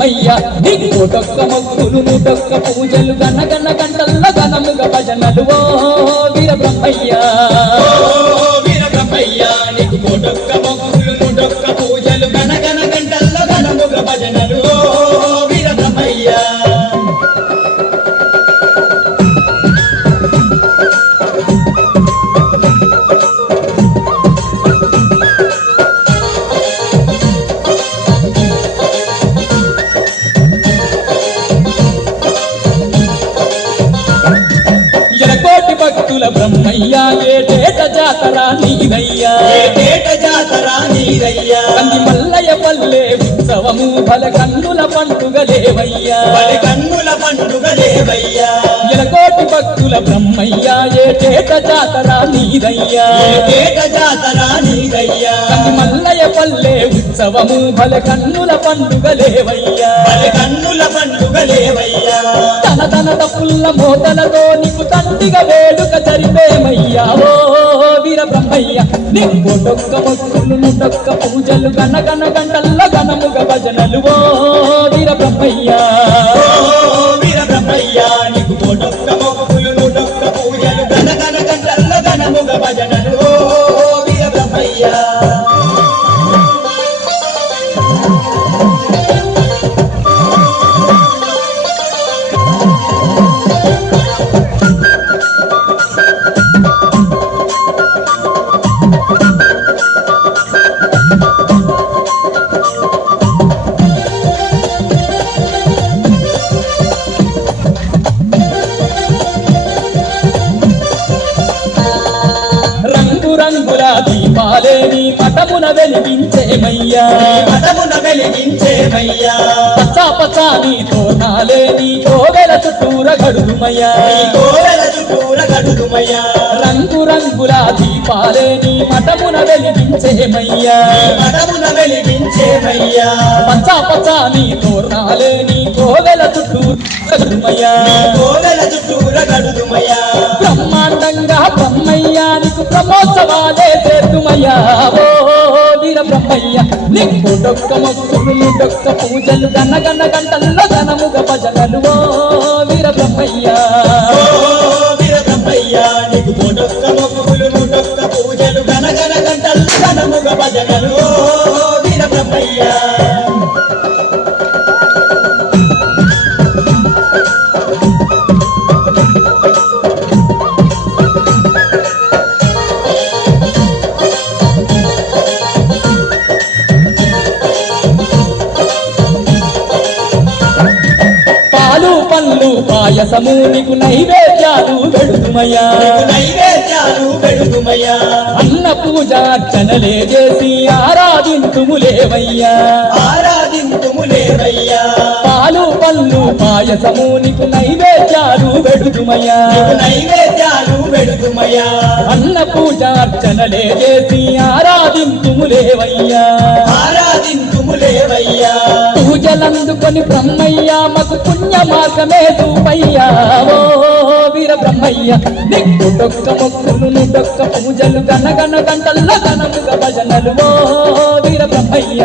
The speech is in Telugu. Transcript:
బ్రహ్మయ్య నీకొడొక్క మొక్కులు నూటొక్క పూజలు గనగన గంటల్ల గనముగ భజనలు ఓ వీర బ్రహ్మయ్య వీర బ్రహ్మయ్య నీకు కోటొక్క మొక్కులు నూటొక్క పూజలు గనగన గంటల్ల గనముగ భజనలు వీర బ్రహ్మయ్య ఎలకోటి భక్తుల బ్రహ్మయ్య ఏటేట జాతర నీదయ్యా ఏటేట జాతర నీదయ్యా కంది మల్లయ్య పల్లె ఉత్సవము బల కన్నుల పండుగలేవయ్యా బలి కన్నుల పండుగలేవయ్యా ఎలకోటి భక్తుల బ్రహ్మయ్య ఏటేట జాతర నీదయ్యా ఏటేట జాతర నీదయ్యా కంది మల్లయ్య పల్లె ఉత్సవము బల కన్నుల పండుగలేవయ్యా బలి కన్నుల పండుగలేవయ్యా తన తన తప్పుల మోతలతో నీకు తండ్రిగా వేడుక జరిపేమయ్యా ఓ వీర బ్రహ్మయ్య నీకొడొక్క మొక్కులు నూటొక్క పూజలు గనగన గంటల్ల గనముగ భజనలు ఓ వీర బ్రహ్మయ్య వీర బ్రహ్మయ్య నీకు కోటొక్క మొక్కులు నూటొక్క పూజలు గనగన గంటల్ల గనముగ భజనలు వీర బ్రహ్మయ్య రంగు రంగుల దీపాలేని మఠమున వెలిగించేమయ్యా మఠమున వెలిగించేమయ్యా పచ్చా పచ్చాని తోనాలేని కోవెల చుట్టూర గడుదుమయ్యా ఈ కోవెల చుట్టూర గడుదుమయ్యా రంగు రంగుల దీపాలేని మఠమున వెలిగించేమయ్యా మఠమున వెలిగించేమయ్యా పచ్చా పచ్చాని తోనాలేని కోవెల చుట్టూర గడుదుమయ్యా కోవెల చుట్టూర గడుదుమయ్యా బ్రహ్మాండంగా బ్రహ్మయ్యానికి బ్రహ్మోత్సవాలే చేతుమయ్యా ఓ వీర బ్రహ్మయ్య నీకొడొక్క మొక్కులు నూటొక్క పూజలు గనగన గంటల్లో గనముగ భజనలు ఓ వీర బ్రహ్మయ్య వీర బ్రహ్మయ్య నీకు కోటొక్క మొక్కులు నూటొక్క పూజలు గనగన గంటల్ల గనముగ భజనలు వీర బ్రహ్మయ్య పాలు పండ్లు పాయసము నీకు నైవేద్యాలు పెడుతుమయ్యా నీకు నైవేద్యాలు పెడుతుమయ్యా అన్న పూజ అర్చనలే చేసి ఆరాధింతుములేవయ్యా ఆరాధింతుములేవయ్యా పాలు పండ్లు పాయసము నీకు నైవేద్యాలు పెడుతుమయ్యా నీకు నైవేద్యాలు పెడుతుమయ్యా అన్న పూజ అర్చనలే చేసి ఆరాధింతుములేవయ్యా ఆరాధింతుములేవయ్యా పూజలందుకొని బ్రహ్మయ్య మకు పుణ్య మార్గమే చూపయ్యా ఓ వీర బ్రహ్మయ్య నీకొడొక్క మొక్కులు నూటొక్క పూజలు గనగన గంటల్ల గనముగ భజనలు ఓ వీర బ్రహ్మయ్య